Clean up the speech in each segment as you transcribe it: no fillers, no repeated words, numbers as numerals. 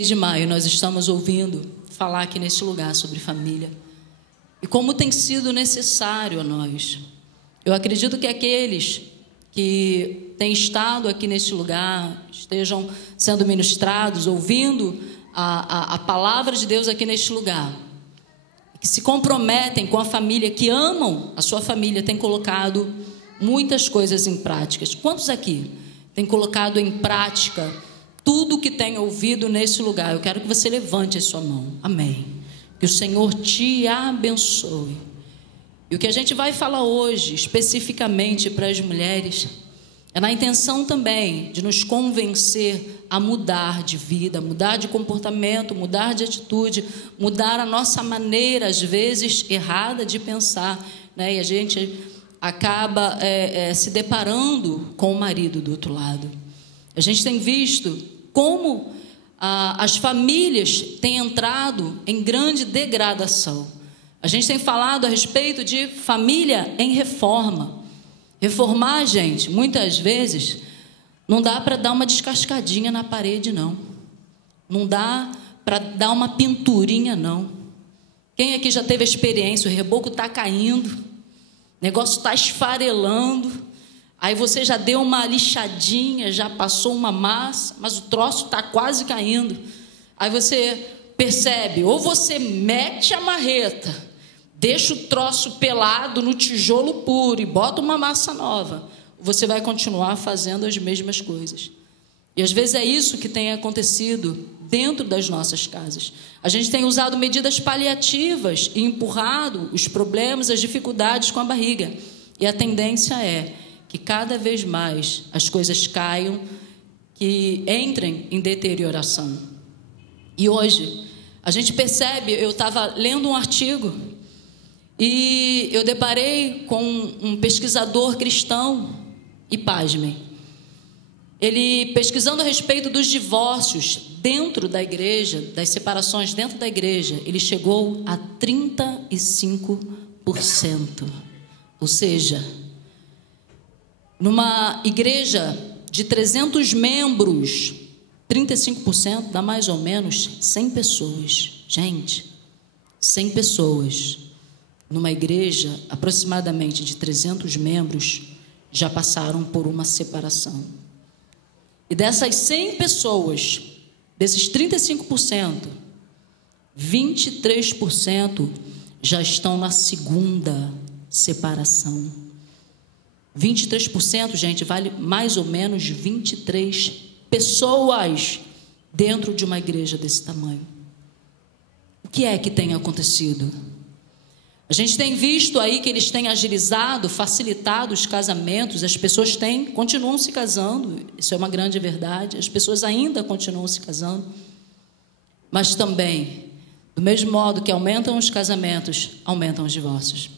De maio nós estamos ouvindo falar aqui nesse lugar sobre família e como tem sido necessário a nós. Eu acredito que aqueles que têm estado aqui neste lugar estejam sendo ministrados, ouvindo a palavra de Deus aqui neste lugar, que se comprometem com a família, que amam a sua família, têm colocado muitas coisas em práticas. Quantos aqui têm colocado em prática tudo que tem ouvido nesse lugar? Eu quero que você levante a sua mão. Amém. Que o Senhor te abençoe. E o que a gente vai falar hoje, especificamente para as mulheres, é na intenção também de nos convencer a mudar de vida, mudar de comportamento, mudar de atitude, mudar a nossa maneira, às vezes, errada de pensar, né? E a gente acaba se deparando com o marido do outro lado. A gente tem visto como as famílias têm entrado em grande degradação. A gente tem falado a respeito de família em reforma. Reformar, gente, muitas vezes, não dá para dar uma descascadinha na parede, não. Não dá para dar uma pinturinha, não. Quem aqui já teve a experiência? O reboco está caindo, o negócio está esfarelando. Aí você já deu uma lixadinha, já passou uma massa, mas o troço está quase caindo. Aí você percebe, ou você mete a marreta, deixa o troço pelado no tijolo puro e bota uma massa nova, você vai continuar fazendo as mesmas coisas. E às vezes é isso que tem acontecido dentro das nossas casas. A gente tem usado medidas paliativas e empurrado os problemas, as dificuldades com a barriga. E a tendência é que cada vez mais as coisas caiam, que entrem em deterioração. E hoje, a gente percebe, eu estava lendo um artigo, e eu deparei com um pesquisador cristão, e pasmem, ele pesquisando a respeito dos divórcios dentro da igreja, das separações dentro da igreja, ele chegou a 35%. Ou seja, numa igreja de 300 membros, 35% dá mais ou menos 100 pessoas. Gente, 100 pessoas. Numa igreja, aproximadamente de 300 membros, já passaram por uma separação. E dessas 100 pessoas, desses 35%, 23% já estão na segunda separação. 23%, gente, vale mais ou menos 23 pessoas dentro de uma igreja desse tamanho. O que é que tem acontecido? A gente tem visto aí que eles têm agilizado, facilitado os casamentos, as pessoas continuam se casando, isso é uma grande verdade, as pessoas ainda continuam se casando, mas também, do mesmo modo que aumentam os casamentos, aumentam os divórcios.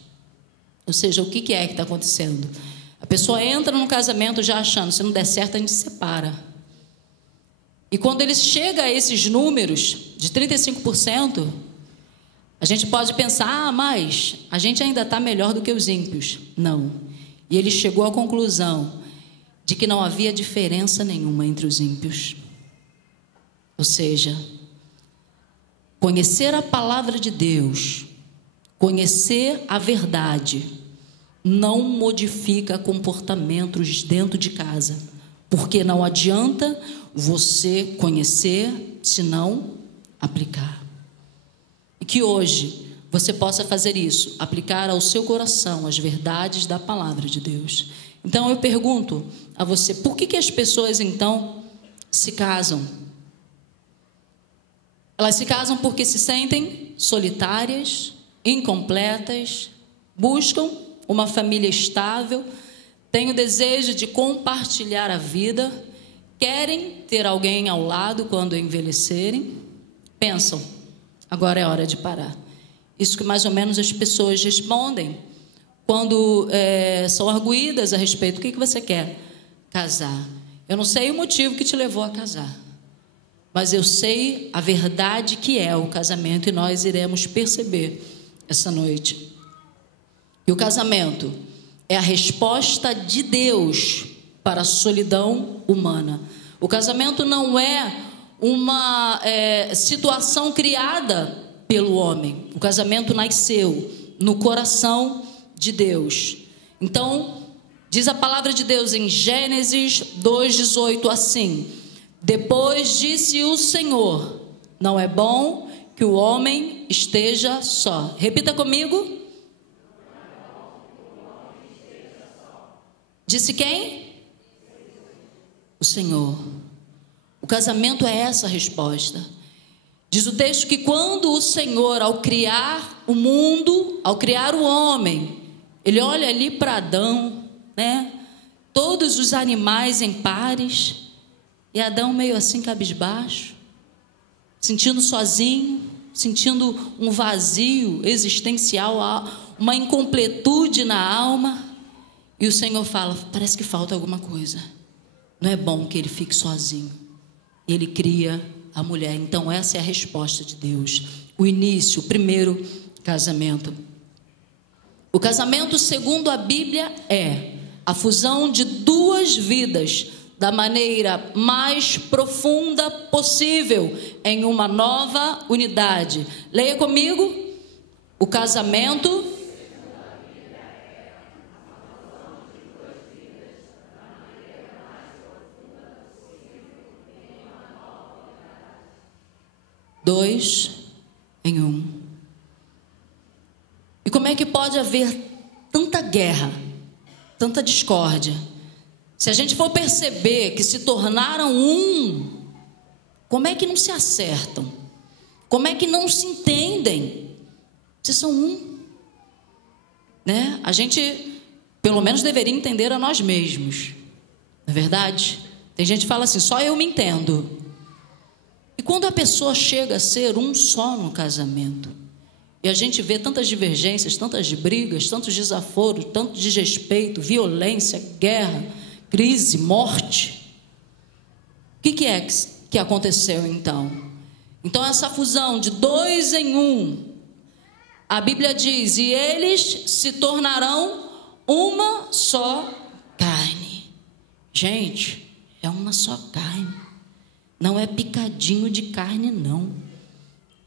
Ou seja, o que é que está acontecendo? A pessoa entra num casamento já achando, se não der certo, a gente se separa. E quando ele chega a esses números de 35%, a gente pode pensar, mas a gente ainda está melhor do que os ímpios. Não. E ele chegou à conclusão de que não havia diferença nenhuma entre os ímpios. Ou seja, conhecer a palavra de Deus, conhecer a verdade, não modifica comportamentos dentro de casa, porque não adianta você conhecer se não aplicar. E que hoje você possa fazer isso, aplicar ao seu coração as verdades da palavra de Deus. Então eu pergunto a você, por que as pessoas então se casam? Elas se casam porque se sentem solitárias, incompletas, buscam uma família estável, têm o desejo de compartilhar a vida, querem ter alguém ao lado quando envelhecerem, pensam, agora é hora de parar. Isso que mais ou menos as pessoas respondem quando são arguídas a respeito. O que você quer? Casar. Eu não sei o motivo que te levou a casar, mas eu sei a verdade que é o casamento, e nós iremos perceber essa noite. E o casamento é a resposta de Deus para a solidão humana. O casamento não é uma situação criada pelo homem. O casamento nasceu no coração de Deus. Então, diz a palavra de Deus em Gênesis 2:18 assim: depois disse o Senhor, não é bom que o homem esteja só. Repita comigo. Disse quem? O Senhor. O casamento é essa a resposta. Diz o texto que quando o Senhor, ao criar o mundo, ao criar o homem, ele olha ali para Adão, né? Todos os animais em pares, e Adão meio assim cabisbaixo, sentindo sozinho, sentindo um vazio existencial, uma incompletude na alma. E o Senhor fala, parece que falta alguma coisa. Não é bom que ele fique sozinho. E ele cria a mulher. Então essa é a resposta de Deus. O início, o primeiro casamento. O casamento, segundo a Bíblia, é a fusão de duas vidas da maneira mais profunda possível em uma nova unidade. Leia comigo. O casamento dois em um. E como é que pode haver tanta guerra, tanta discórdia? Se a gente for perceber que se tornaram um, como é que não se acertam? Como é que não se entendem? Se são um, né? A gente, pelo menos, deveria entender a nós mesmos. Não é verdade? Tem gente que fala assim, só eu me entendo. E quando a pessoa chega a ser um só no casamento, e a gente vê tantas divergências, tantas brigas, tantos desaforos, tanto desrespeito, violência, guerra, crise, morte, o que é que aconteceu então? Então essa fusão de dois em um, a Bíblia diz, e eles se tornarão uma só carne. Gente, é uma só carne. Não é picadinho de carne, não.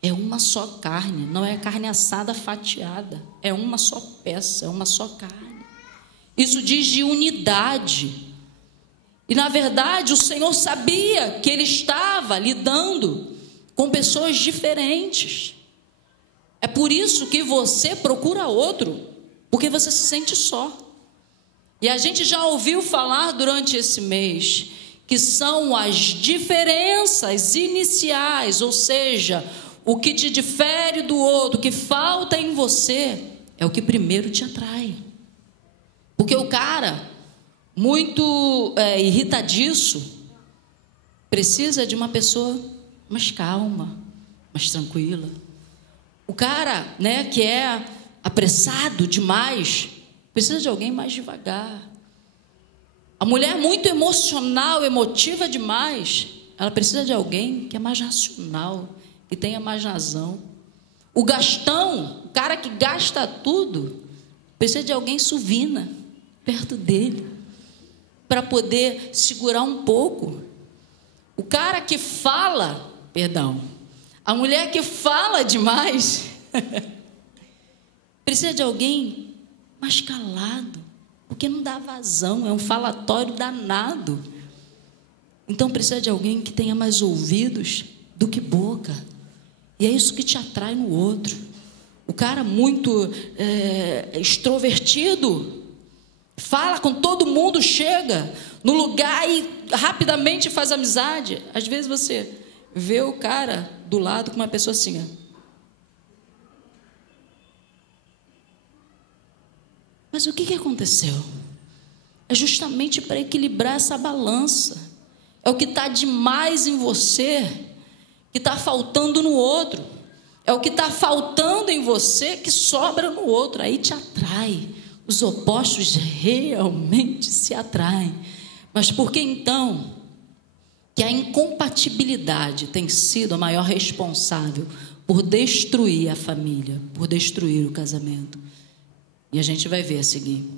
É uma só carne. Não é carne assada, fatiada. É uma só peça, é uma só carne. Isso diz de unidade. E, na verdade, o Senhor sabia que Ele estava lidando com pessoas diferentes. É por isso que você procura outro, porque você se sente só. E a gente já ouviu falar durante esse mês que são as diferenças iniciais, ou seja, o que te difere do outro, o que falta em você, é o que primeiro te atrai. Porque o cara, muito irritadiço, precisa de uma pessoa mais calma, mais tranquila. O cara, né, que é apressado demais, precisa de alguém mais devagar. A mulher muito emocional, emotiva demais, ela precisa de alguém que é mais racional, que tenha mais razão. O gastão, o cara que gasta tudo, precisa de alguém suvina perto dele, para poder segurar um pouco. O cara que fala, a mulher que fala demais, precisa de alguém mais calado, porque não dá vazão, é um falatório danado. Então precisa de alguém que tenha mais ouvidos do que boca. E é isso que te atrai no outro. O cara muito extrovertido, fala com todo mundo, chega no lugar e rapidamente faz amizade. Às vezes você vê o cara do lado com uma pessoa assim, ó. Mas o que aconteceu? É justamente para equilibrar essa balança. É o que está demais em você, que está faltando no outro. É o que está faltando em você, que sobra no outro. Aí te atrai. Os opostos realmente se atraem. Mas por que então que a incompatibilidade tem sido a maior responsável por destruir a família, por destruir o casamento? E a gente vai ver a seguir.